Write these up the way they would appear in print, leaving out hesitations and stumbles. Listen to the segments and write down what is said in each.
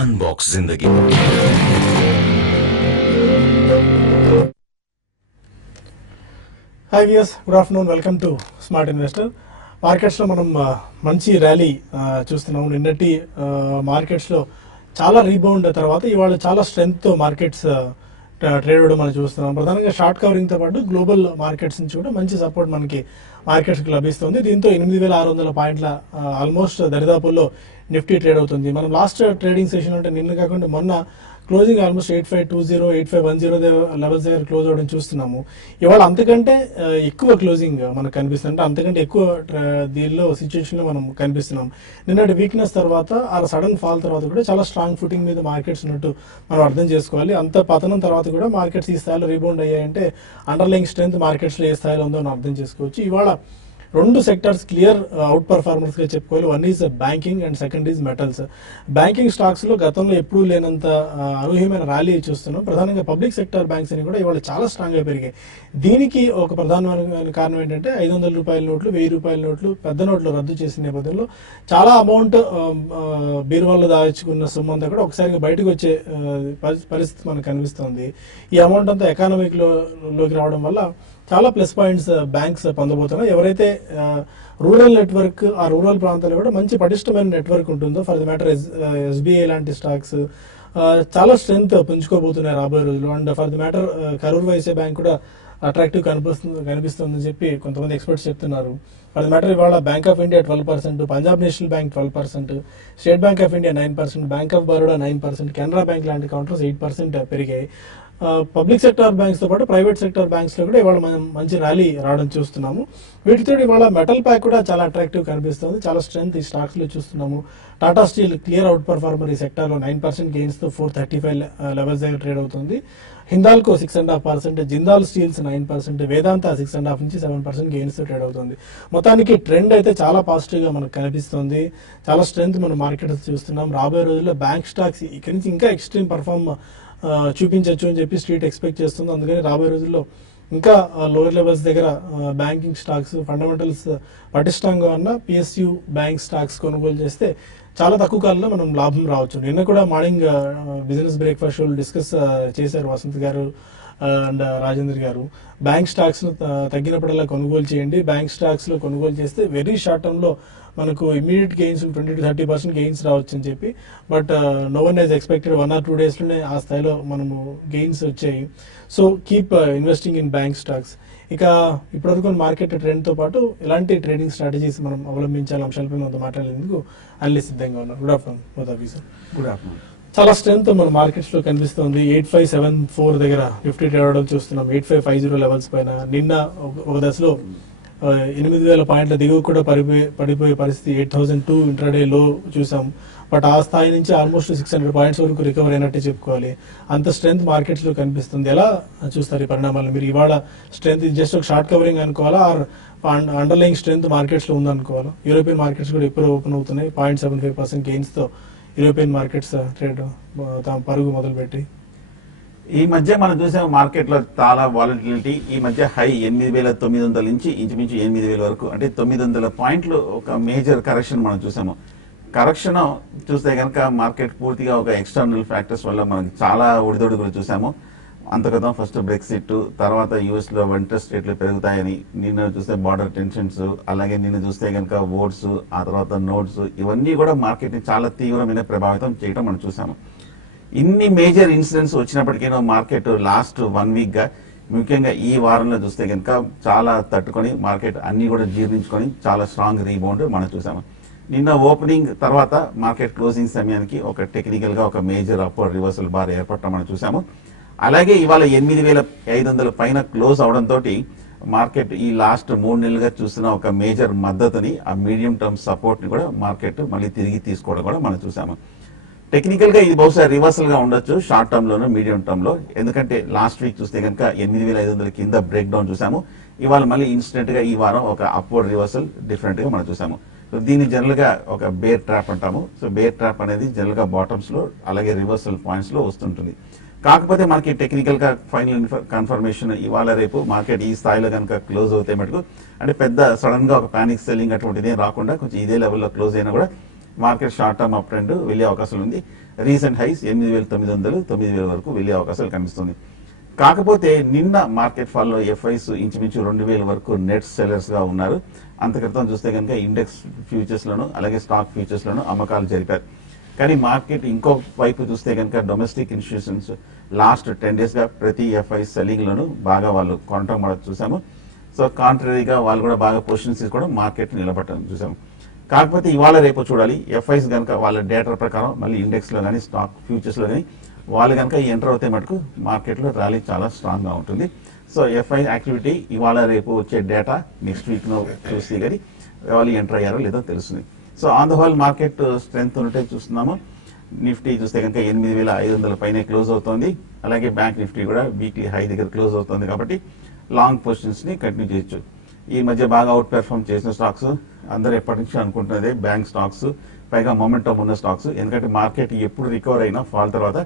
Unbox जिंदगी। Hi viewers, good afternoon. Welcome to smart investor. మార్కెట్స్లో మనం మంచి ర్యాలీ చూస్తున్నాము. నిన్నటి మార్కెట్స్లో చాలా రీబౌండ్ తర్వాత ఇవాళ చాలా స్ట్రెంగ్త్తో మార్కెట్స్ ట్రేడ్ అవ్వడం మనం చూస్తున్నాం. ప్రధానంగా షార్ట్ కవరింగ్తో పాటు గ్లోబల్ మార్కెట్స్ నుంచి కూడా మంచి సపోర్ట్ మనకి మార్కెట్స్కి లభిస్తుంది. దీంతో 8,600 పాయింట్ల ఆల్మోస్ట్ దరిదాపుల్లో నిఫ్టీ ట్రేడ్ అవుతుంది. మనం లాస్ట్ ట్రేడింగ్ సెషన్ అంటే నిన్న కాకుండా మొన్న క్లోజింగ్ ఆల్మోస్ట్ 8520 8510 లెవెల్స్ దగ్గర క్లోజ్ అవ్వడం చూస్తున్నాము. ఇవాళ అంతకంటే ఎక్కువ క్లోజింగ్ మనకు కనిపిస్తుంది, అంటే అంతకంటే ఎక్కువ దీనిలో సిచ్యువేషన్లో మనం కనిపిస్తున్నాం. నిన్నటి వీక్నెస్ తర్వాత ఆ సడన్ ఫాల్ తర్వాత కూడా చాలా స్ట్రాంగ్ ఫుటింగ్ మీద మార్కెట్స్ ఉన్నట్టు మనం అర్థం చేసుకోవాలి. అంత పతనం తర్వాత కూడా మార్కెట్స్ ఈ స్థాయిలో రీబౌండ్ అయ్యాయంటే అండర్లైయింగ్ స్ట్రెంత్ మార్కెట్స్లో ఏ స్థాయిలో ఉందో మనం అర్థం చేసుకోవచ్చు. ఇవాళ రెండు సెక్టర్స్ క్లియర్ అవుట్ పర్ఫార్మెన్స్గా చెప్పుకోవాలి. One is banking and second is metals. Banking స్టాక్స్లో గతంలో ఎప్పుడూ లేనంత అనూహ్యమైన ర్యాలీ చూస్తున్నాం. ప్రధానంగా పబ్లిక్ సెక్టర్ బ్యాంక్స్ అని కూడా ఇవాళ చాలా స్ట్రాంగ్గా పెరిగాయి. దీనికి ఒక ప్రధానమైన కారణం ఏంటంటే 500 రూపాయల నోట్లు, 1000 రూపాయల నోట్లు, పెద్ద నోట్లు రద్దు చేసిన నేపథ్యంలో చాలా అమౌంట్ బీరువాల్లో దాచుకున్న సొమ్ము అంతా కూడా ఒకసారిగా బయటకు వచ్చే పరిస్థితి మనకు కనిపిస్తుంది. ఈ అమౌంట్ అంతా ఎకానమీలోకి రావడం వల్ల చాలా ప్లస్ పాయింట్స్ బ్యాంక్స్ పొందబోతున్నాయి. ఎవరైతే రూరల్ నెట్వర్క్, ఆ రూరల్ ప్రాంతాల్లో కూడా మంచి పటిష్టమైన నెట్వర్క్ ఉంటుందో, ఫర్ ది మ్యాటర్ ఎస్బీఐ లాంటి స్టాక్స్ చాలా స్ట్రెంగ్త్ పుంజుకోబోతున్నాయి రాబోయే రోజులు. And for the matter Karur Vysya bank కూడా అట్రాక్టివ్ కనిపిస్తుందని చెప్పి కొంతమంది ఎక్స్పర్ట్స్ చెప్తున్నారు. ఫర్ ది మ్యాటర్ ఇవాళ bank of India 12%, Punjab national bank 12%, state bank of India 9%, bank of Baroda 9%, Canara bank లాంటి కౌంటర్స్ 8% పెరిగాయి. పబ్లిక్ సెక్టర్ బ్యాంక్స్తో పాటు ప్రైవేట్ సెక్టర్ బ్యాంక్స్లో కూడా ఇవాళ మనం మంచి ర్యాలీ రావడం చూస్తున్నాము. వీటితో ఇవాళ మెటల్ ప్యాక్ కూడా చాలా అట్రాక్టివ్ కనిపిస్తుంది. చాలా స్ట్రెంత్ ఈ స్టాక్స్లో చూస్తున్నాము. Tata steel clear out performer ఈ సెక్టార్లో 9% గెయిన్స్తో 435 లెవెల్స్ దగ్గర ట్రేడ్ అవుతుంది. హిందాల్కో 6.5%, జిందాల్ స్టీల్స్ 9%, వేదాంత 6.5 నుంచి 7% గెయిన్స్తో ట్రేడ్ అవుతుంది. మొత్తానికి ట్రెండ్ అయితే చాలా పాజిటివ్గా మనకు కనిపిస్తుంది. చాలా స్ట్రెంత్ మనం మార్కెట్ చూస్తున్నాం. రాబోయే రోజుల్లో బ్యాంక్ స్టాక్స్ ఇక్కడి నుంచి ఇంకా ఎక్స్ట్రీమ్ పర్ఫార్మ్ చూపించవచ్చు అని చెప్పి స్ట్రీట్ ఎక్స్పెక్ట్ చేస్తుంది. అందుకని రాబోయే రోజుల్లో ఇంకా లోయర్ లెవెల్స్ దగ్గర బ్యాంకింగ్ స్టాక్స్ ఫండమెంటల్స్ పటిష్టంగా ఉన్న పిఎస్యు బ్యాంక్ స్టాక్స్ కొనుగోలు చేస్తే చాలా తక్కువ కాలంలో మనం లాభం రావచ్చు. నిన్న కూడా మార్నింగ్ బిజినెస్ బ్రేక్ఫాస్ట్ షోలు డిస్కస్ చేశారు వసంత్ గారు అండ్ రాజేంద్ర గారు. బ్యాంక్ స్టాక్స్ను తగ్గినప్పుడల్లా కొనుగోలు చేయండి. బ్యాంక్ స్టాక్స్లో కొనుగోలు చేస్తే వెరీ షార్ట్ టర్మ్లో మనకు ఇమీడియట్ గెయిన్స్ 20-30% గెయిన్స్ రావచ్చు అని చెప్పి. But no one has expected 1 or 2 డేస్లోనే ఆ స్థాయిలో మనము గెయిన్స్ వచ్చాయి. So keep investing in bank stocks. ఇక ఇప్పటివరకు మార్కెట్ ట్రెండ్తో పాటు ఎలాంటి ట్రేడింగ్ స్ట్రాటజీస్ మనం అవలంబించాలి అంశాలపై మనతో మాట్లాడేందుకు అన్ని సిద్ధంగా ఉన్నారు. Good afternoon both of you sir. Good afternoon. చాలా స్ట్రెంత్ మన మార్కెట్స్లో కనిపిస్తుంది. 8574 దగ్గర నిఫ్టీ ట్రేడ్ అవడం చూస్తున్నాం. 8550 లెవెల్స్ పైన నిన్న ఒక దశలో 8,000 పాయింట్ల దిగువ కూడా పడిపోయే పరిస్థితి. 8002 ఇంట్రాడే లో చూసాం. బట్ ఆ స్థాయి నుంచి ఆల్మోస్ట్ 600 పాయింట్స్ వరకు రికవర్ అయినట్టే చెప్పుకోవాలి. అంత స్ట్రెంత్ మార్కెట్స్లో కనిపిస్తుంది. ఎలా చూస్తారు ఈ పరిణామాలు మీరు? ఇవాళ స్ట్రెంత్ జస్ట్ ఒక షార్ట్ కవరింగ్ అనుకోవాలా, ఆర్ అండర్లైయింగ్ స్ట్రెంత్ మార్కెట్స్లో ఉందనుకోవాలా? యూరోపియన్ మార్కెట్స్ కూడా ఇప్పుడు ఓపెన్ అవుతున్నాయి. 0.75% గెయిన్స్తో యూరోపియన్ మార్కెట్స్ ట్రేడ్ తమ పరుగు మొదలుపెట్టి ఈ మధ్య మనం చూసాం మార్కెట్ లో చాలా వాలటిలిటీ. ఈ మధ్య హై 8,900 నుంచి ఇంచుమించు 8,000 వరకు, అంటే 900 పాయింట్లు ఒక మేజర్ కరెక్షన్ మనం చూసాము. కరెక్షన్ చూస్తే కనుక మార్కెట్ పూర్తిగా ఒక ఎక్స్టర్నల్ ఫ్యాక్టర్స్ వల్ల మనకి చాలా ఒడిదొడుగులు చూసాము. అంతగతం ఫస్ట్ బ్రెక్సిట్, తర్వాత యుఎస్ లో ఇంట్రెస్ట్ రేట్లు పెరుగుతాయని, నిన్న చూస్తే బార్డర్ టెన్షన్స్, అలాగే నిన్న చూస్తే కనుక ఓట్స్, ఆ తర్వాత నోట్స్, ఇవన్నీ కూడా మార్కెట్ ని చాలా తీవ్రమైన ప్రభావితం చేయడం మనం చూసాము. ఇన్ని మేజర్ ఇన్సిడెంట్స్ వచ్చినప్పటికీ మార్కెట్ లాస్ట్ 1 వీక్ గా, ముఖ్యంగా ఈ వారంలో చూస్తే కనుక చాలా తట్టుకొని మార్కెట్ అన్ని కూడా జీర్ణించుకొని చాలా స్ట్రాంగ్ రీబౌండ్ మనం చూసాము. నిన్న ఓపెనింగ్ తర్వాత మార్కెట్ క్లోజింగ్ సమయానికి ఒక టెక్నికల్ గా ఒక మేజర్ అప్వర్డ్ రివర్సల్ బార్ ఏర్పడటం మనం చూసాము. అలాగే ఇవాళ 8,500 పైన క్లోజ్ అవడంతో మార్కెట్ ఈ లాస్ట్ 3 నెలలుగా చూసిన ఒక మేజర్ మద్దతుని, ఆ మీడియం టర్మ్ సపోర్ట్ ని కూడా మార్కెట్ మళ్ళీ తిరిగి తీసుకోవడం కూడా మనం చూసాము. టెక్నికల్ గా ఇది బహుశా రివర్సల్ గా ఉండొచ్చు short term loan, medium term లో. ఎందుకంటే లాస్ట్ వీక్ చూస్తే కనుక 8,500 కింద బ్రేక్ డౌన్ చూసాము. ఇవాళ మళ్ళీ ఇన్స్టెంట్ గా ఈ వారం ఒక అప్వర్డ్ రివర్సల్ డిఫరెంట్ గా మనం చూసాము. సో దీన్ని జనరల్ గా ఒక బేర్ ట్రాప్ అంటాము. సో బేర్ ట్రాప్ అనేది జనరల్ గా బాటమ్స్ లో అలాగే రివర్సల్ పాయింట్స్ లో వస్తుంటుంది. కాకపోతే మనకి టెక్నికల్ గా ఫైనల్ కన్ఫర్మేషన్ ఇవాళ రేపు మార్కెట్ ఈ స్థాయిలో కనుక క్లోజ్ అవుతే మటుకు, అంటే పెద్ద సడన్ గా ఒక పానిక్ సెల్లింగ్ అటువంటిది రాకుండా కొంచెం ఇదే లెవెల్లో క్లోజ్ అయినా కూడా market short term up trend వెళ్ళే అవకాశం ఉంది. రీసెంట్ హైస్ 8,900 9,000 వరకు వెళ్ళే అవకాశాలు కనిపిస్తుంది. కాకపోతే నిన్న మార్కెట్ ఫాల్ లో ఎఫ్ఐస్ ఇంచుమించు 2,000 వరకు నెట్ సెల్లర్స్ గా ఉన్నారు. అంత క్రితం చూస్తే కనుక ఇండెక్స్ ఫ్యూచర్స్ లోను అలాగే స్టాక్ ఫ్యూచర్స్ లోను అమ్మకాలు జరిపారు. కానీ మార్కెట్ ఇంకో వైపు చూస్తే కనుక డొమెస్టిక్ ఇన్స్టిట్యూషన్స్ లాస్ట్ 10 days గా ప్రతి ఎఫ్ఐ సెల్లింగ్ లోను బాగా వాళ్ళు కొనటం మనం చూసాము. సో కాంట్రరీగా వాళ్ళు కూడా బాగా పొజిషన్స్ తీసుకోవడం మార్కెట్ నిలబడటం చూసాము. కాకపోతే ఇవాళ రేపు చూడాలి ఎఫ్ఐస్ కనుక వాళ్ళ డేటా ప్రకారం మళ్ళీ ఇండెక్స్ లో కానీ స్టాక్ ఫ్యూచర్స్ లో కానీ వాళ్ళు కనుక ఎంటర్ అవుతే మటుకు మార్కెట్ లో ర్యాలీ చాలా స్ట్రాంగ్ గా ఉంటుంది. సో ఎఫ్ఐ యాక్టివిటీ ఇవాళ రేపు వచ్చే డేటా నెక్స్ట్ వీక్ లో చూస్తే కానీ వాళ్ళు ఎంటర్ అయ్యారో లేదో తెలుస్తుంది. So on the whole market strength ఉన్నట్టే చూస్తున్నాము. నిఫ్టీ చూస్తే కనుక 8,500 పైన క్లోజ్ అవుతోంది. అలాగే బ్యాంక్ నిఫ్టీ కూడా వీక్లీ హై దగ్గర క్లోజ్ అవుతుంది. కాబట్టి లాంగ్ పొజిషన్స్ ని కంటిన్యూ చేయొచ్చు. ఈ మధ్య బాగా అవుట్ పెర్ఫార్మ్ చేసిన స్టాక్స్ అందరూ ఎప్పటి నుంచి అనుకుంటున్నదే బ్యాంక్ స్టాక్స్, పైగా మొమెంటం ఉన్న స్టాక్స్. ఎందుకంటే మార్కెట్ ఎప్పుడు రికవర్ అయినా ఫాల్ తర్వాత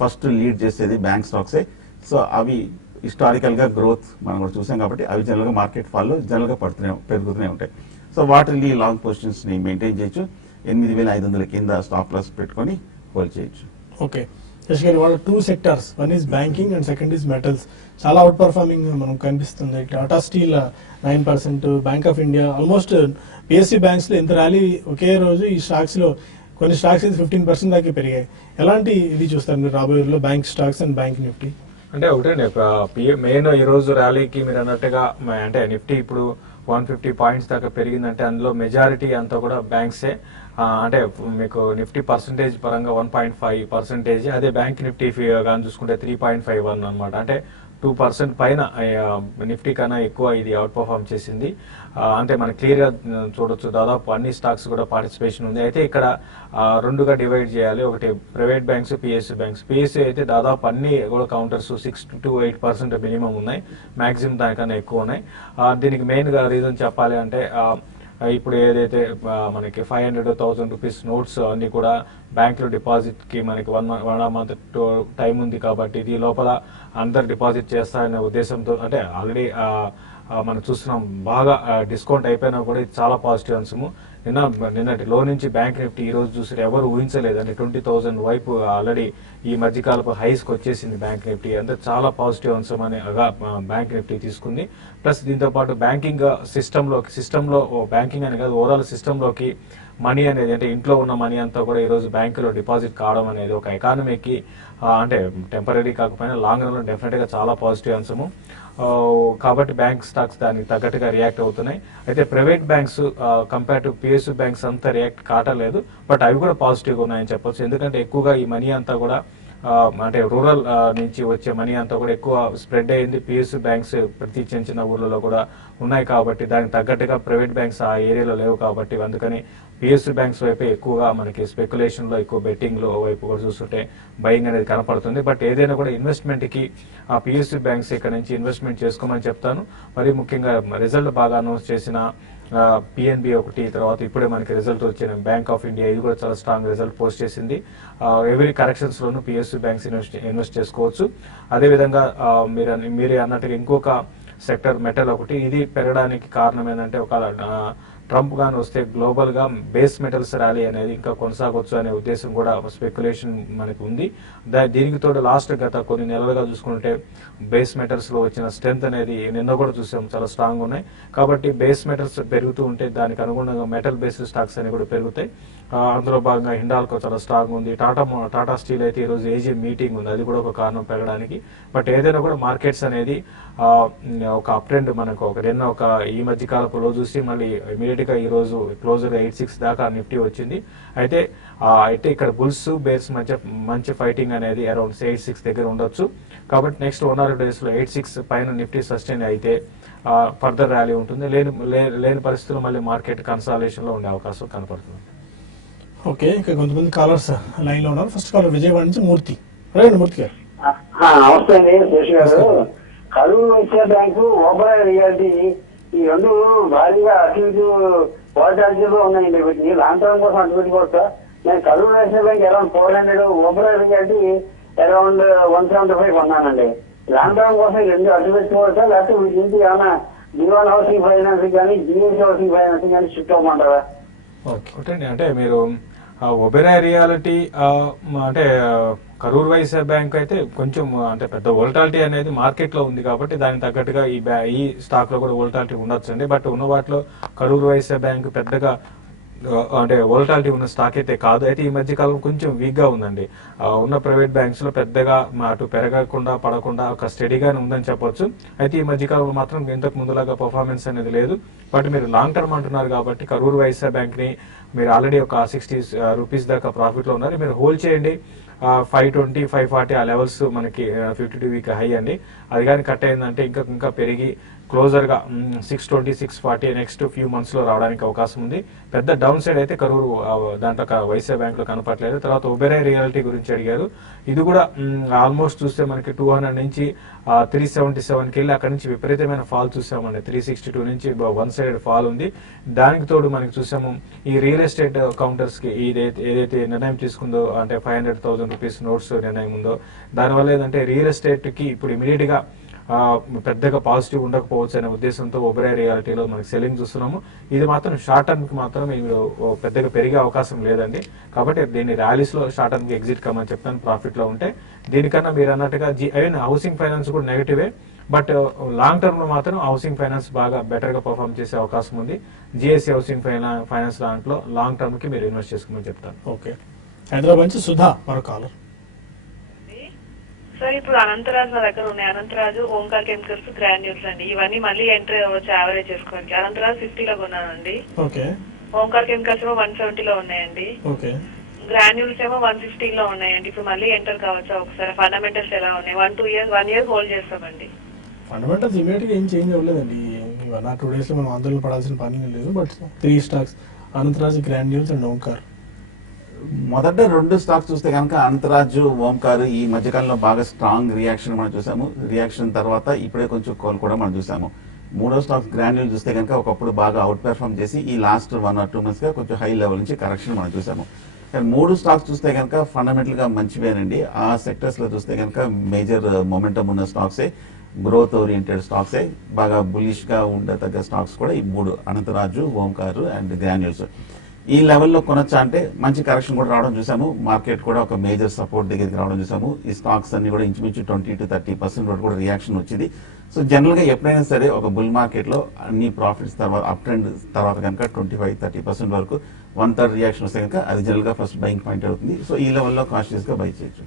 ఫస్ట్ లీడ్ చేసేది బ్యాంక్ స్టాక్సే. సో అవి హిస్టారికల్ గా గ్రోత్ మనం కూడా చూసాం కాబట్టి అవి జనరల్ గా మార్కెట్ ఫాల్ లో జనరల్ గా పెరుగుతూనే ఉంటాయి. సో వాటిని లాంగ్ పొజిషన్స్ ని మెయింటైన్ చేయొచ్చు. 8,500 కింద స్టాప్ లాస్ పెట్టుకొని హోల్డ్ చేయొచ్చు. ఓకే శశి గారు, వాళ్ళ 2 sectors, one is banking and second is metals, చాలా అవుట్ పర్ఫార్మింగ్ మనం కనిపిస్తుంది. Tata steel 9%, bank of India almost PSC banks లో ఇంత ర్యాలీ ఒకే రోజు ఈ స్టాక్స్ లో కొన్ని స్టాక్స్ 15% దాకా పెరిగాయి. ఎలాంటి ఇది చూస్తారు మీరు రాబోయే రోజుల్లో bank stocks and bank Nifty? అంటే ఒకటండి మెయిన్ ఈ రోజు ర్యాలీకి మీరు అన్నట్టుగా అంటే నిఫ్టీ ఇప్పుడు 150 పాయింట్స్ దాకా పెరిగిందంటే అందులో మెజారిటీ అంతా కూడా బ్యాంక్సే. అంటే మీకు నిఫ్టీ పర్సంటేజ్ పరంగా 1.5%, అదే బ్యాంక్ నిఫ్టీ కానీ చూసుకుంటే 3.51 అనమాట. అంటే 2% పైన నిఫ్టీ కన్నా ఎక్కువ ఇది అవుట్ పర్ఫార్మ్ చేసింది. అంటే మనం క్లియర్ గా చూడొచ్చు, దాదాపు అన్ని స్టాక్స్ కూడా పార్టిసిపేషన్ ఉంది. అయితే ఇక్కడ రెండుగా డివైడ్ చేయాలి. ఒకటి private banks, PSU banks. PSU అయితే దాదాపు అన్ని కూడా కౌంటర్స్ 6 to 8% మినిమం ఉన్నాయి, మాక్సిమం దానికన్నా ఎక్కువ ఉన్నాయి. దీనికి మెయిన్ గా రీజన్ చెప్పాలి అంటే ఇప్పుడు ఏదైతే మనకి 500,000 రూపీస్ నోట్స్ అన్ని కూడా బ్యాంక్ లో డిపాజిట్ కి మనకి 1 month టైం ఉంది. కాబట్టి ఇది లోపల అందరు డిపాజిట్ చేస్తారనే ఉద్దేశంతో, అంటే ఆల్రెడీ మనం చూస్తున్నాం బాగా డిస్కౌంట్ అయిపోయినా కూడా ఇది చాలా పాజిటివ్ అంశము. నిన్నటి లో నుంచి బ్యాంక్ నిఫ్టీ ఈ రోజు చూసి ఎవరు ఊహించలేదు. అంటే 20,000 వైపు ఆల్రెడీ ఈ మధ్యకాలపు హైస్ కి వచ్చేసింది బ్యాంక్ నిఫ్టీ. అంటే చాలా పాజిటివ్ అంశం అని బ్యాంక్ నిఫ్టీ తీసుకుంది. ప్లస్ దీంతో పాటు బ్యాంకింగ్ సిస్టంలో బ్యాంకింగ్ అని కాదు, ఓవరాల్ సిస్టంలోకి మనీ అనేది, అంటే ఇంట్లో ఉన్న మనీ అంతా కూడా ఈ రోజు బ్యాంకులో డిపాజిట్ కావడం అనేది ఒక ఎకానమీకి అంటే టెంపరీ కాకపోయినా లాంగ్ రన్ లో డెఫినెట్ గా చాలా పాజిటివ్ అంశము. కాబట్టి బ్యాంక్ స్టాక్స్ దానికి తగ్గట్టుగా రియాక్ట్ అవుతున్నాయి. అయితే private banks compare to PSU banks అంతా రియాక్ట్ కావట్లేదు, బట్ అవి కూడా పాజిటివ్ గా ఉన్నాయని చెప్పొచ్చు. ఎందుకంటే ఎక్కువగా ఈ మనీ అంతా కూడా అంటే రూరల్ నుంచి వచ్చే మనీ అంతా కూడా ఎక్కువ స్ప్రెడ్ అయింది. పిఎస్యూ బ్యాంక్స్ ప్రతి చిన్న చిన్న ఊర్లలో కూడా ఉన్నాయి కాబట్టి దానికి తగ్గట్టుగా ప్రైవేట్ బ్యాంక్స్ ఆ ఏరియాలో లేవు. కాబట్టి అందుకని పిఎస్యూ బ్యాంక్స్ వైపు ఎక్కువగా మనకి స్పెక్యులేషన్ లో, ఎక్కువ బెట్టింగ్ లో వైపు కూడా చూస్తుంటే బయింగ్ అనేది కనపడుతుంది. బట్ ఏదైనా కూడా ఇన్వెస్ట్మెంట్ కి ఆ పిఎస్యూ బ్యాంక్స్ ఇక్కడ నుంచి ఇన్వెస్ట్మెంట్ చేసుకోమని చెప్తాను. మరి ముఖ్యంగా రిజల్ట్ బాగా అనౌన్స్ చేసిన పిఎన్బి ఒకటి, తర్వాత ఇప్పుడే మనకి రిజల్ట్ వచ్చిన బ్యాంక్ ఆఫ్ ఇండియా, ఇది కూడా చాలా స్ట్రాంగ్ రిజల్ట్ పోస్ట్ చేసింది. ఎవరీ కరెక్షన్స్ లోను పిఎస్యూ బ్యాంక్స్ ఇన్వెస్ట్ చేసుకోవచ్చు. అదేవిధంగా మీరే అన్నట్టుగా ఇంకొక సెక్టర్ మెటల్ ఒకటి, ఇది పెరగడానికి కారణం ఏంటంటే ఒక ట్రంప్ గాని వస్తే గ్లోబల్ గా బేస్ మెటల్స్ ర్యాలీ అనేది ఇంకా కొనసాగొచ్చు అనే ఉద్దేశం కూడా స్పెక్యులేషన్ మనకి ఉంది. దీనికి తోడు లాస్ట్ గత కొన్ని నెలలుగా చూసుకుంటే బేస్ మెటల్స్ లో వచ్చిన స్ట్రెంత్ అనేది నిన్న కూడా చూసాం, చాలా స్ట్రాంగ్ ఉన్నాయి. కాబట్టి బేస్ మెటల్స్ పెరుగుతూ ఉంటే దానికి అనుగుణంగా మెటల్ బేస్డ్ స్టాక్స్ అనేవి కూడా పెరుగుతాయి. అందులో భాగంగా హిండాల్కో చాలా స్ట్రాంగ్ ఉంది. టాటా స్టీల్ అయితే ఈ రోజు ఏజీ మీటింగ్ ఉంది, అది కూడా ఒక కారణం పెరగడానికి. బట్ ఏదైనా కూడా మార్కెట్స్ అనేది ఒక అప్ ట్రెండ్ మనకు నిన్న ఈ మధ్య కాలపు లో చూసి మళ్ళీ ఇమీడియట్ గా ఈ రోజు క్లోజర్ 86 దాకా నిఫ్టీ వచ్చింది. అయితే ఇక్కడ బుల్స్ బేర్స్ మధ్య మంచి ఫైటింగ్ అనేది అరౌండ్ 86 దగ్గర ఉండొచ్చు. కాబట్టి నెక్స్ట్ 1 or 2 days లో 86 పైన నిఫ్టీ సస్టైన్ అయితే ఫర్దర్ ర్యాలీ ఉంటుంది. లేని పరిస్థితుల్లో మళ్ళీ మార్కెట్ కన్సాలేషన్ లో ఉండే అవకాశం కనపడుతుంది. ఓకే, ఇంకా కొంతమంది కాలర్స్ లైన్ లో ఉన్నారు. ఫస్ట్ కాలర్ విజయవాడ నుంచి మూర్తి. రైట్ మూర్తి గారు. నమస్తే అండి శేషు గారు. కరూర్ వైశ్య బ్యాంకు, ఓబరాయ్ రియాలిటీ ఈ రెండు భారీగా అటు ఇటు వాటాలో ఉన్నాయండి. వీటిని లాంగ్ టర్మ్ కోసం అటు పెట్టుకోవచ్చా? నేను Karur Vysya bank around 400, Oberoi realty around 175 కొన్నానండి. లాంగ్ టర్మ్ కోసం రెండు అటు పెట్టుకోవచ్చా, లేకపోతే వీటి నుంచి ఏమైనా జీవన్ హౌసింగ్ ఫైనాన్స్ కానీ జిఎస్ హౌసింగ్ ఫైనాన్స్ కానీ షిఫ్ట్ అవ్వమంటారా? ఒకటే అంటే మీరు ఒబెరాయ్ రియాలిటీ అంటే కరూర్ వైశ్య బ్యాంక్ అయితే కొంచెం అంటే పెద్ద వోల్టాలిటీ అనేది మార్కెట్ లో ఉంది కాబట్టి దానికి తగ్గట్టుగా ఈ స్టాక్ లో కూడా వోల్టాలిటీ ఉండొచ్చండి. బట్ ఉన్న వాటిలో కరూర్ వైశ్య బ్యాంక్ పెద్దగా అంటే వోల్టాలిటీ ఉన్న స్టాక్ అయితే కాదు. అయితే ఈ మధ్య కాలం కొంచెం వీక్ గా ఉందండి. ఉన్న ప్రైవేట్ బ్యాంక్స్ లో పెద్దగా అటు పెరగకుండా పడకుండా ఒక స్టడీగానే ఉందని చెప్పొచ్చు. అయితే ఈ మధ్య కాలంలో మాత్రం ఇంతకు ముందులాగా పర్ఫార్మెన్స్ అనేది లేదు. బట్ మీరు లాంగ్ టర్మ్ అంటున్నారు కాబట్టి కరూర్ వైశ్య బ్యాంక్ ని మీరు ఆల్రెడీ ఒక 60 రూపీస్ దాకా ప్రాఫిట్ లో ఉన్నారు. మీరు హోల్డ్ చేయండి. 520, 540 ఆ లెవెల్స్ మనకి 52 వీక్ హై అండి. అది కానీ కట్ అయిందంటే ఇంకా పెరిగి క్లోజర్ గా 620, 640 నెక్స్ట్ ఫ్యూ మంత్స్ లో రావడానికి అవకాశం ఉంది. పెద్ద డౌన్ సైడ్ అయితే కరూరు దాంట్లో వైశ్య బ్యాంక్ లో కనపట్లేదు. తర్వాత ఒబెరాయ్ రియాలిటీ గురించి అడిగారు. ఇది కూడా ఆల్మోస్ట్ చూస్తే మనకి 200 నుంచి 377కి వెళ్ళి అక్కడ నుంచి విపరీతమైన ఫాల్ చూసామండి. 362 నుంచి వన్ సైడ్ ఫాల్ ఉంది. దానికి తోడు మనకి చూసాము ఈ రియల్ ఎస్టేట్ కౌంటర్స్ కి ఏదైతే నిర్ణయం తీసుకుందో అంటే 500,000 రూపీస్ నోట్స్ నిర్ణయం ఉందో దానివల్ల ఏంటంటే రియల్ ఎస్టేట్ కి ఇప్పుడు ఇమీడియట్ గా పెద్దగా పాజిటివ్ ఉండకపోవచ్చు అనే ఉద్దేశంతో ఒబెరాయ్ రియాలిటీలో మనకి సెల్లింగ్ చూస్తున్నాము. ఇది మాత్రం షార్ట్ టర్మ్ కి మాత్రం పెద్దగా పెరిగే అవకాశం లేదండి. కాబట్టి దీన్ని ర్యాలీస్ లో షార్ట్ టర్మ్ కి ఎగ్జిట్ కమని చెప్తాను ప్రాఫిట్ లో ఉంటే. దీనికన్నా మీరు అన్నట్టుగా హౌసింగ్ ఫైనాన్స్ కూడా నెగిటివే. బట్ లాంగ్ టర్మ్ లో మాత్రం హౌసింగ్ ఫైనాన్స్ బాగా బెటర్ గా పర్ఫామ్ చేసే అవకాశం ఉంది. జిఎస్సి హౌసింగ్ ఫైనాన్స్ దాంట్లో లాంగ్ టర్మ్ కి మీరు ఇన్వెస్ట్ చేసుకోమని చెప్తాను. ఓకే, హైదరాబాద్ నుంచి సుధా మరో కాలర్. సార్ ఇప్పుడు అనంతరాజు నా దగ్గర ఉన్నాయి. అనంతరాజు, ఓంకార్ కెమికల్స్, గ్రాన్యూల్స్ అండి. ఇవన్నీ మళ్ళీ ఎంట్రీ అవ్వచ్చు యావరేజ్ చేసుకోవడానికి. అనంతరాజు 50లో కొన్నానండి. ఓకే. ఓంకార్ కెమికల్స్ ఏమో 170లో ఉన్నాయండి. ఓకే. గ్రాన్యూల్స్ ఏమో 150లో ఉన్నాయండి. ఇప్పుడు మళ్ళీ ఎంటర్ కావచ్చా ఒకసారి? ఫండమెంటల్స్ ఎలా ఉన్నాయి? 1 ఇయర్ హోల్డ్ చేస్తామండి. ఫండమెంటల్స్ ఇమీడియట్ గా ఏం చేంజ్ అవ్వలేదండి. 1 or 2 days లో మనం ఆందోళన పడాల్సిన పని లేదు. But 3 stocks Anantaraju, granules and Omkar. మొదట 2 స్టాక్స్ చూస్తే కనుక అంతరాజు, ఓంకార్ ఈ మధ్యకాలంలో బాగా స్ట్రాంగ్ రియాక్షన్ మనం చూసాము. రియాక్షన్ తర్వాత ఇప్పుడే కొంచెం కోల్ కూడా మనం చూసాము. 3వ స్టాక్ గ్రాన్యూల్ చూస్తే కనుక ఒకప్పుడు బాగా అవుట్ పెర్ఫార్మ్ చేసి ఈ లాస్ట్ 1 or 2 months గా కొంచెం హై లెవెల్ నుంచి కరెక్షన్ మనం చూసాము. కానీ 3 స్టాక్స్ చూస్తే కనుక ఫండమెంటల్ గా మంచివేనండి. ఆ సెక్టర్స్ లో చూస్తే కనుక మేజర్ మొమెంటం ఉన్న స్టాక్సే, గ్రోత్ ఓరియంటెడ్ స్టాక్సే, బాగా బులిష్ గా ఉండదగ్గ స్టాక్స్ కూడా ఈ 3 అనంతరాజు, ఓంకార్ అండ్ గ్రాన్యూల్స్. ఈ లెవెల్లో కొనొచ్చా అంటే మంచి కరెక్షన్ కూడా రావడం చూసాము. మార్కెట్ కూడా ఒక మేజర్ సపోర్ట్ దగ్గరికి రావడం చూసాము. ఈ స్టాక్స్ అన్ని కూడా ఇంచుమించు 20 to 30% వరకు కూడా రియాక్షన్ వచ్చింది. సో జనరల్ గా ఎప్పుడైనా సరే ఒక బుల్ మార్కెట్ లో అన్ని ప్రాఫిట్స్ తర్వాత అప్ ట్రెండ్ తర్వాత కనుక 25-30% వరకు 1/3 రియాక్షన్ వస్తే కనుక అది జనరల్ గా ఫస్ట్ బయింగ్ పాయింట్ అవుతుంది. సో ఈ లెవెల్లో కాన్షియస్ గా బై చేయొచ్చు.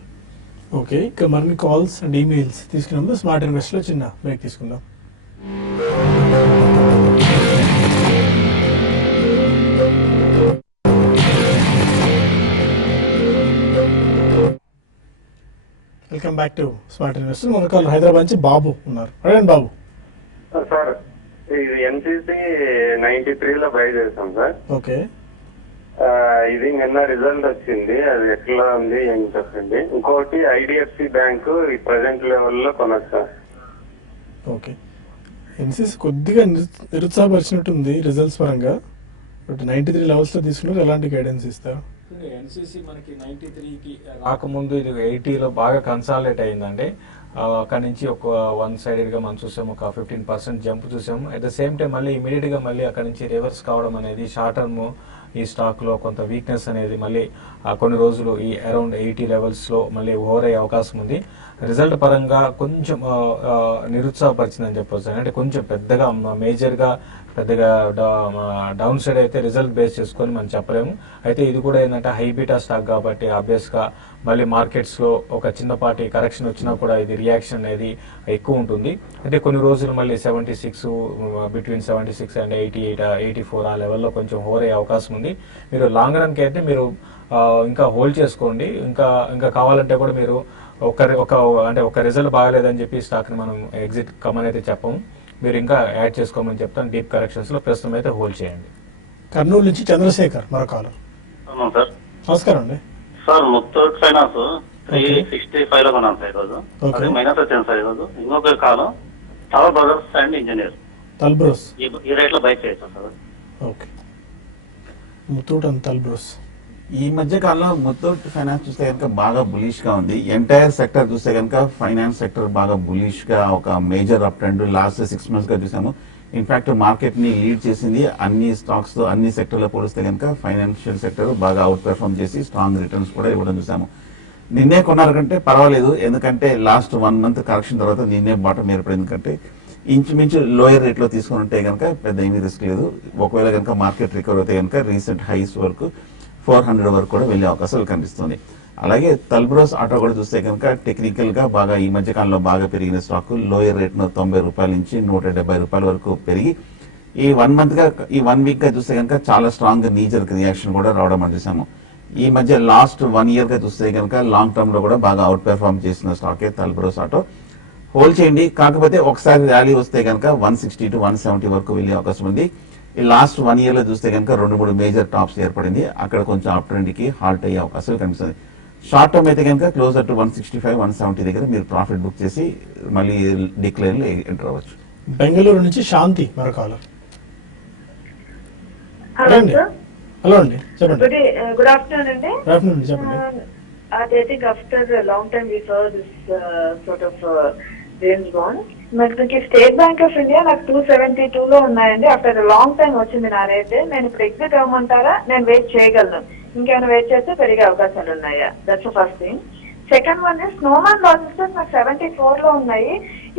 ఓకే, ఇక మరిన్ని కాల్స్ అండ్ ఈమెయిల్స్ తీసుకున్నప్పుడు స్మార్ట్ ఇన్వెస్ట్ లో చిన్న బ్రేక్ తీసుకుందాం. Welcome back to smart investor. మన కాల్ హైదరాబాద్ నుంచి బాబు ఉన్నారు. అడగండి బాబు. సార్ ఇది ఎన్సీసీ 93లో బై చేసాం సార్. ఓకే. ఇది నిన్న రిజల్ట్ వచ్చింది, అది ఎట్లా ఉంది ఏం చెప్పండి. ఇంకోటి ఐడిఎఫ్సి బ్యాంకు ఈ ప్రెసెంట్ లెవెల్లో కొనొచ్చు సార్. ఓకే, ఎన్సీసీ కొద్దిగా నిరుత్సాహపరిచినట్టుంది రిజల్ట్స్ పరంగా. బట్ 93 లెవెల్స్ లో తీసుకున్నారు. ఎలాంటి గైడెన్స్ ఇస్తారు? ఎన్సీసీ మనకి 93కి రాకముందు ఇది 80లో బాగా కన్సాలిడేట్ అయిందండి. అక్కడ నుంచి ఒక వన్ సైడెడ్ గా మనం చూసాము, ఒక 15% జంప్ చూసాము. అట్ ద సేమ్ టైం మళ్ళీ ఇమీడియట్ గా మళ్ళీ అక్కడ నుంచి రివర్స్ కావడం అనేది షార్ట్ టర్మ్ ఈ స్టాక్ లో కొంత వీక్నెస్ అనేది మళ్ళీ కొన్ని రోజులు ఈ అరౌండ్ 80 లెవెల్స్ లో మళ్ళీ ఓవర్ అయ్యే అవకాశం ఉంది. రిజల్ట్ పరంగా కొంచెం నిరుత్సాహపరిచిందని చెప్పొచ్చు. అంటే కొంచెం పెద్దగా మేజర్ గా పెద్దగా డౌన్ సైడ్ అయితే రిజల్ట్ బేస్ చేసుకొని మనం చెప్పలేము. అయితే ఇది కూడా ఏంటంటే హై బీటా స్టాక్ కాబట్టి ఆబ్వియస్ గా మళ్ళీ మార్కెట్స్ లో ఒక చిన్నపాటి కరెక్షన్ వచ్చినా కూడా ఇది రియాక్షన్ అనేది ఎక్కువ ఉంటుంది. అయితే కొన్ని రోజులు మళ్ళీ 76 బిట్వీన్ 76 and 88, 84 ఆ లెవెల్లో కొంచెం ఓవర్ అయ్యే అవకాశం ఉంది. మీరు లాంగ్ రన్ కి అయితే మీరు ఇంకా హోల్డ్ చేసుకోండి. ఇంకా కావాలంటే కూడా మీరు ఒక రిజల్ట్ బాగలేదని చెప్పి స్టాక్ ని మనం ఎగ్జిట్ కమని అయితే చెప్పము. మీరు ఇంకా యాడ్ చేసుకోమని చెప్తాను. డీప్ కరెక్షన్స్ లో ప్రస్తుతం అయితే హోల్డ్ చేయండి. కర్నూలు నుంచి చంద్రశేఖర్ మరో కాలర్. సార్ నమస్కారం అండి. సార్ ముత్తూట్ ఫైనాన్స్ 365లో కొన్నాను సార్ ఈరోజు. ఓకే. అది మైనస్ వచ్చింది సార్ ఈరోజు. ఇంకొక కాలం టవర్ బ్రదర్స్ అండ్ ఇంజనీర్ తల్బ్రోస్ ఈ రేట్ లో బై చేయొచ్చు sir. Okay, Muthoot and Talbros. ఈ మధ్య కాలంలో ముత్తూట్ ఫైనాన్స్ చూస్తే కనుక బాగా బులిష్ గా ఉంది. ఎంటైర్ సెక్టర్ చూస్తే కనుక ఫైనాన్స్ సెక్టర్ బాగా బులిష్ గా ఒక major up trend last 6 months గా చూసాము. ఇన్ఫాక్ట్ మార్కెట్ ని లీడ్ చేసింది అన్ని స్టాక్స్ తో అన్ని సెక్టర్లో పోలిస్తే కనుక ఫైనాన్షియల్ సెక్టర్ బాగా అవుట్ పెర్ఫార్మ్ చేసి స్ట్రాంగ్ రిటర్న్స్ కూడా ఇవ్వడం చూసాము. నిన్నే కొన్నారు కంటే పర్వాలేదు, ఎందుకంటే లాస్ట్ 1 month కరెక్షన్ తర్వాత నిన్నే బాటం ఏర్పడింది. ఎందుకంటే ఇంచుమించు లోయర్ రేట్ లో తీసుకుని ఉంటే కనుక పెద్ద ఏమీ రిస్క్ లేదు. ఒకవేళ కనుక మార్కెట్ రికవర్ అయితే కనుక రీసెంట్ హైస్ వరకు 400 వరకు కూడా వెళ్ళే అవకాశాలు కనిపిస్తుంది. అలాగే తల్బ్రోస్ ఆటో కూడా చూస్తే కనుక టెక్నికల్ గా బాగా ఈ మధ్య కాలంలో బాగా పెరిగిన స్టాక్ లోయర్ రేట్ ను 90 రూపాయల నుంచి 170 రూపాయల వరకు పెరిగి ఈ 1 month గా ఈ 1 week గా చూస్తే కనుక చాలా స్ట్రాంగ్ నీజర్ రియాక్షన్ కూడా రావడం అని చూసాము. ఈ మధ్య లాస్ట్ 1 year గా చూస్తే కనుక లాంగ్ టర్మ్ లో కూడా బాగా అవుట్ పెర్ఫార్మ్ చేసిన స్టాకే తల్బ్రోస్ ఆటో. హోల్డ్ చేయండి, కాకపోతే ఒకసారి ర్యాలీ వస్తే కనుక 160 to 170 వరకు వెళ్ళే అవకాశం ఉంది. ఈ లాస్ట్ 1 year లో చూస్తే కనుక 2-3 మేజర్ టాప్స్ ఏర్పడింది, అక్కడ కొంచెం అప్ ట్రెండ్ కి హాల్ట్ అయ్యే అవకాశాలు కనిపిస్తుంది. షార్ట్ టర్మ్ అయితే కనుక క్లోజర్ టు 165-170 దగ్గర మీరు ప్రాఫిట్ బుక్ చేసి మళ్ళీ డిక్లైన్ లో ఎంటర్ అవ్వచ్చు. బెంగళూరు నుంచి శాంతి మరో కాలర్. Hello sir. హలో అండి, చెప్పండి. గుడ్ ఆఫ్టర్నూన్ అండి. గుడ్ ఆఫ్టర్నూన్, చెప్పండి. I think after a long time we saw this sort of range bond. మనకి స్టేట్ బ్యాంక్ ఆఫ్ ఇండియా నాకు 272 లో ఉన్నాయండి. ఆఫ్టర్ లాంగ్ టైం వచ్చింది నా రేట్. నేను ఇప్పుడు ఎగ్జిట్ అవ్వమంటారా? నేను వెయిట్ చేయగలను. ఇంకేమైనా వెయిట్ చేస్తే పెరిగే అవకాశాలు ఉన్నాయా? That's first thing. Second one snowman logistics నాకు 74 లో ఉన్నాయి.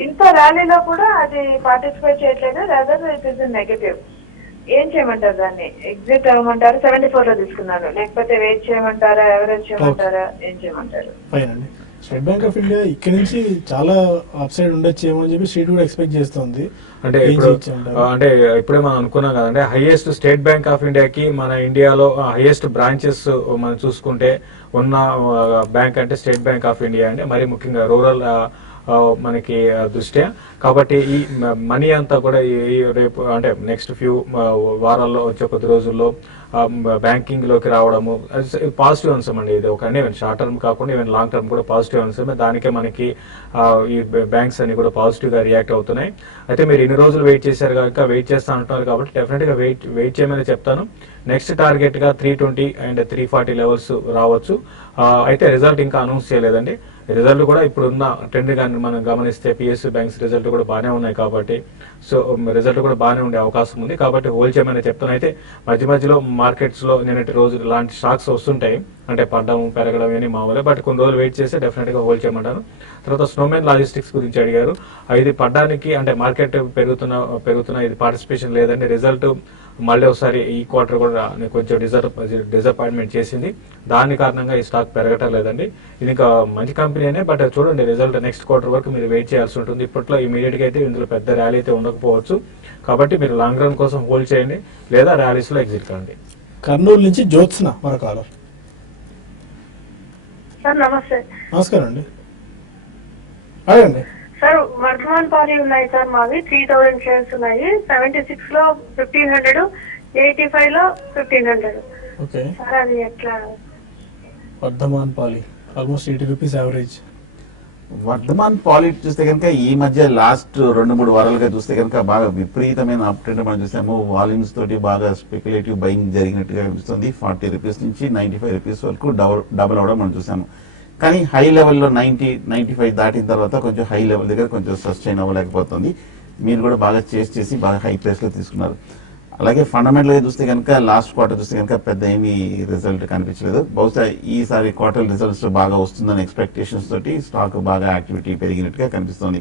ఇంత ర్యాలీలో కూడా అది పార్టిసిపేట్ చేయట్లేదు, రాదర్ ఇట్ ఇస్ నెగటివ్. ఏం చేయమంటారు? దాన్ని ఎగ్జిట్ అవ్వమంటారా? 74 లో తీసుకున్నాను, లేకపోతే వెయిట్ చేయమంటారా? ఎవరేజ్ చేయమంటారా? ఏం చేయమంటారు? ఫైన్ అండి. స్టేట్ బ్యాంక్ ఆఫ్ ఇండియా ఇక్కడ నుంచి చాలా అప్ సైడ్ ఉండొచ్చేమో అని చెప్పి స్ట్రీట్ కూడా ఎక్స్పెక్ట్ చేస్తుంది. అంటే ఇప్పుడు అంటే ఇప్పుడే మనం అనుకున్నాం కదంటే హైయెస్ట్ స్టేట్ బ్యాంక్ ఆఫ్ ఇండియాకి మన ఇండియాలో హైయెస్ట్ బ్రాంచెస్ మనం చూసుకుంటే ఉన్న బ్యాంక్ అంటే స్టేట్ బ్యాంక్ ఆఫ్ ఇండియా అండి. మరి ముఖ్యంగా రూరల్ మనకి దృష్ట్యా. కాబట్టి ఈ మనీ అంతా కూడా రేపు అంటే నెక్స్ట్ ఫ్యూ వారాల్లో వచ్చే కొద్ది రోజుల్లో బ్యాంకింగ్ లోకి రావడము పాజిటివ్ అంశం అండి. ఇది ఒక షార్ట్ టర్మ్ కాకుండా ఈవెన్ లాంగ్ టర్మ్ కూడా పాజిటివ్ అంశమే. దానికే మనకి ఈ బ్యాంక్స్ అన్ని కూడా పాజిటివ్ గా రియాక్ట్ అవుతున్నాయి. అయితే మీరు ఇన్ని రోజులు వెయిట్ చేశారు కనుక వెయిట్ చేస్తా అంటున్నారు కాబట్టి డెఫినెట్ గా వెయిట్ చేయమని చెప్తాను. నెక్స్ట్ టార్గెట్ గా 320 and 340 లెవెల్స్ రావచ్చు. అయితే రిజల్ట్ ఇంకా అనౌన్స్ చేయలేదండి. రిజల్ట్ కూడా ఇప్పుడున్న ట్రెండ్ కానీ మనం గమనిస్తే పిఎస్యూ బ్యాంక్స్ రిజల్ట్ కూడా బాగానే ఉన్నాయి కాబట్టి సో రిజల్ట్ కూడా బాగానే ఉండే అవకాశం ఉంది. కాబట్టి హోల్డ్ చేయమని చెప్తాను. అయితే మధ్య మధ్యలో మార్కెట్స్ లో నిన్నటి రోజు ఇలాంటి స్టాక్స్ వస్తుంటాయి, అంటే పడ్డం పెరగడం అని మామూలే. బట్ కొన్ని రోజులు వెయిట్ చేస్తే డెఫినెట్ గా హోల్డ్ చేయమంటాను. తర్వాత స్నోమెన్ లాజిస్టిక్స్ గురించి అడిగారు. ఇది పడ్డానికి అంటే మార్కెట్ పెరుగుతున్న ఇది పార్టిసిపేషన్ లేదండి. రిజల్ట్ మళ్ళీ ఒకసారి ఈ క్వార్టర్ కూడా కొంచెం డిసప్పాయింట్మెంట్ చేసింది. దాని కారణంగా ఈ స్టాక్ పెరగటం లేదండి. ఇది ఇంకా మంచి కంపెనీనే, బట్ చూడండి రిజల్ట్ నెక్స్ట్ క్వార్టర్ వరకు మీరు వెయిట్ చేయాల్సి ఉంటుంది. ఇప్పట్లో ఇమీడియట్ గా అయితే ఇందులో పెద్ద ర్యాలీ అయితే ఉండకపోవచ్చు. కాబట్టి మీరు లాంగ్ రన్ కోసం హోల్డ్ చేయండి, లేదా ర్యాలీస్ లో ఎగ్జిట్ కాండి. కర్నూలు నుంచి జ్యోత్స్న మరో కాలర్. సార్ నమస్తే. నమస్కారం అండి, అడగండి. సార్ వర్ధమాన్ పాలి ఉన్నాయి సార్, మావి 3000 షేర్స్ ఉన్నాయి. 76 లో 1500, 85 లో 1500. ఓకే, సార్ అది ఎట్లా? వర్ధమాన్ పాలి ఆల్మోస్ట్ 80 రూపీస్ యావరేజ్. వర్ధమాన్ పాలిట్ చూస్తే కనుక ఈ మధ్య లాస్ట్ 2-3 వారాలుగా చూస్తే కనుక బాగా విపరీతమైన అప్ ట్రెండ్ మనం చూసాము. వాల్యూమ్స్ తోటి బాగా స్పెక్యులేటివ్ బయింగ్ జరిగినట్టుగా కనిపిస్తుంది. 40 రూపీస్ నుంచి 95 రూపీస్ వరకు డబుల్ అవడం మనం చూసాము. కానీ హై లెవెల్లో 90-95 దాటిన తర్వాత కొంచెం హై లెవెల్ దగ్గర కొంచెం సస్టైన్ అవ్వలేకపోతుంది. మీరు కూడా బాగా చేసి బాగా హై ప్రైస్ లో తీసుకున్నారు. అలాగే ఫండమెంటల్ గా చూస్తే కనుక లాస్ట్ క్వార్టర్ చూస్తే కనుక పెద్ద ఏమీ రిజల్ట్ కనిపించలేదు. బహుశా ఈసారి క్వార్టర్ రిజల్ట్స్ బాగా వస్తుందని ఎక్స్పెక్టేషన్స్ తోటి స్టాక్ బాగా యాక్టివిటీ పెరిగినట్టుగా కనిపిస్తుంది.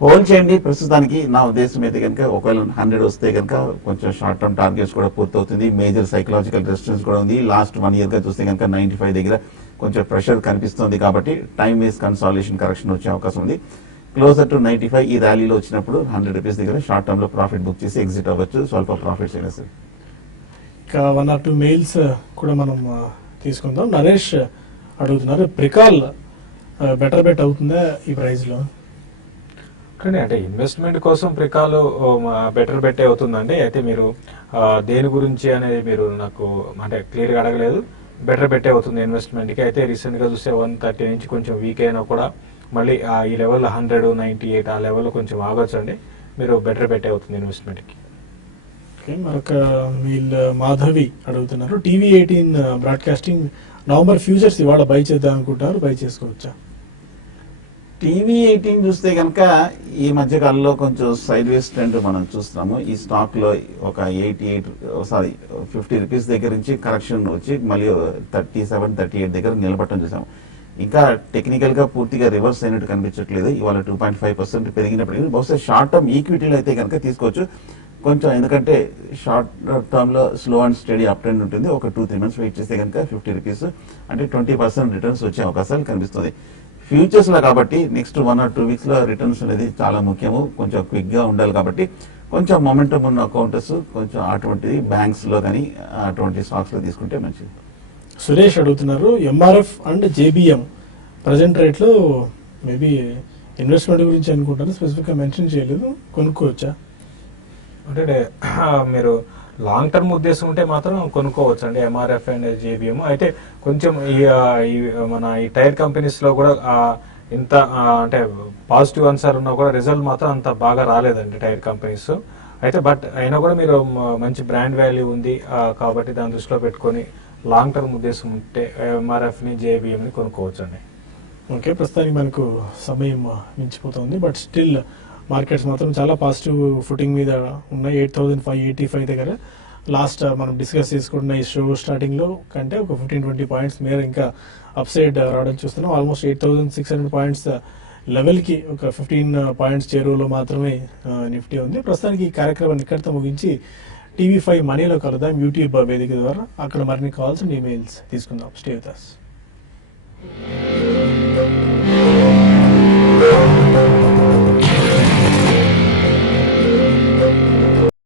హోల్డ్ చేయండి ప్రస్తుతానికి. నా ఉద్దేశం అయితే కనుక ఒకవేళ 100 వస్తే కనుక కొంచెం షార్ట్ టర్మ్ టార్గెట్స్ కూడా పూర్తవుతుంది. మేజర్ సైకలాజికల్ రెసిస్టెన్స్ కూడా ఉంది. లాస్ట్ 1 year గా చూస్తే కనుక 95 దగ్గర కొంచెం ప్రెషర్ కనిపిస్తుంది. కాబట్టి టైమ్ వేస్ కన్సాలిడేషన్ కరెక్షన్ వచ్చే అవకాశం ఉంది. క్లోజర్ టు 95 ఈ ర్యాలీలో వచ్చినప్పుడు 100 రూపీస్ దగ్గర షార్ట్ టర్మ్ లో ప్రాఫిట్ బుక్ చేసి ఎగ్జిట్ అవ్వచ్చు. స్వల్ప ప్రాఫిట్స్ అయినా సరే. ఇంకా 1 or 2 మెయిల్స్ కూడా మనం తీసుకుందాం. నరేష్ అడుగుతున్నారు, ప్రికాల్ బెటర్ బెట్ అవుతుందా ఈ ప్రైస్ లో? కానీ అంటే ఇన్వెస్ట్మెంట్ కోసం ప్రికాల్ బెటర్ బెట్టే అవుతుందండి. అయితే మీరు దేని గురించి అనేది మీరు నాకు అంటే క్లియర్ గా అడగలేదు. బెటర్ బెట్టే అవుతుంది ఇన్వెస్ట్మెంట్ కి. అయితే రీసెంట్ గా చూస్తే 130 నుంచి కొంచెం వీక్ అయినా కూడా మళ్ళీ ఈ లెవెల్ 100-98 ఆ లెవెల్ కొంచెం ఆగొచ్చు అండి. మీరు బెటర్ బెట్టే అవుతుంది ఇన్వెస్ట్మెంట్ కి. మరొక మెయిల్ మాధవి అడుగుతున్నారు, TV18 బ్రాడ్కాస్టింగ్ నవంబర్ ఫ్యూచర్స్ ఇవాళ బై చేద్దాం అనుకుంటారు, బై చేసుకోవచ్చా? టీవీ 18 చూస్తే కనుక ఈ మధ్య కాలంలో కొంచెం సైడ్ వేస్ ట్రెండ్ మనం చూస్తున్నాము. ఈ స్టాక్ లో ఒక 50 రూపీస్ దగ్గర నుంచి కరెక్షన్ వచ్చి మళ్ళీ 37, 38 దగ్గర నిలబడటం చూసాము. ఇంకా టెక్నికల్ గా పూర్తిగా రివర్స్ అయినట్టు కనిపించట్లేదు. ఇవాళ 2.5% పెరిగినప్పటికీ బహుశా షార్ట్ టర్మ్ ఈక్విటీలో అయితే కనుక తీసుకోవచ్చు కొంచెం, ఎందుకంటే షార్ట్ టర్మ్ లో slow and study up trend ఉంటుంది. ఒక 2-3 మంత్స్ వెయిట్ చేస్తే కనుక 50 రూపీస్ అంటే 20% రిటర్న్స్ వచ్చే అవకాశాలు కనిపిస్తుంది. ఫ్యూచర్స్ లో కాబట్టి నెక్స్ట్ 1 or 2 వీక్స్ లో రిటర్న్స్ అనేది చాలా ముఖ్యము. కొంచెం క్విక్ గా ఉండాలి కాబట్టి కొంచెం మొమెంటం ఉన్న అకౌంట్స్ కొంచెం అటువంటి బ్యాంక్స్ లో కానీ అటువంటి స్టాక్స్ లో తీసుకుంటే మంచిది. సురేష్ అడుగుతున్నారు ఎంఆర్ఎఫ్ అండ్ జేబిఎం ప్రజెంట్ రేట్లో మేబీ ఇన్వెస్ట్మెంట్ గురించి అనుకుంటారు, స్పెసిఫిక్ గా మెన్షన్ చేయలేదు, కొనుక్కోవచ్చా? అంటే మీరు లాంగ్ టర్మ్ ఉద్దేశం ఉంటే మాత్రం కొనుక్కోవచ్చు అండి ఎంఆర్ఎఫ్ అండ్ జేబిఎం. అయితే కొంచెం మన ఈ టైర్ కంపెనీస్ లో కూడా ఇంత అంటే పాజిటివ్ ఆన్సర్ ఉన్నా కూడా రిజల్ట్ మాత్రం అంత బాగా రాలేదండి టైర్ కంపెనీస్. అయితే బట్ అయినా కూడా మీరు మంచి బ్రాండ్ వాల్యూ ఉంది కాబట్టి దాన్ని దృష్టిలో పెట్టుకొని లాంగ్ టర్మ్ ఉద్దేశం ఉంటే ఎంఆర్ఎఫ్ ని జేబిఎం ని కొనుక్కోవచ్చు అండి. ఓకే, ప్రస్తుతానికి మనకు సమయం మించిపోతుంది, బట్ స్టిల్ మార్కెట్స్ మాత్రం చాలా పాజిటివ్ ఫుటింగ్ మీద ఉన్నాయి. 8,585 దగ్గర లాస్ట్ మనం డిస్కస్ చేసుకున్న ఈ షో స్టార్టింగ్లో కంటే ఒక 15-20 పాయింట్స్ మేర ఇంకా అప్ సైడ్ రావడం చూస్తున్నాం. ఆల్మోస్ట్ 8,600 పాయింట్స్ లెవెల్కి ఒక 15 పాయింట్స్ చేరువలో మాత్రమే నిఫ్టీ ఉంది. ప్రస్తుతానికి ఈ కార్యక్రమాన్ని ఇక్కడితో ముగించి TV5 మనీలో కలుద్దాం యూట్యూబ్ వేదిక ద్వారా. అక్కడ మరిన్ని కాల్స్ అండ్ ఈమెయిల్స్ తీసుకుందాం. Stay with us.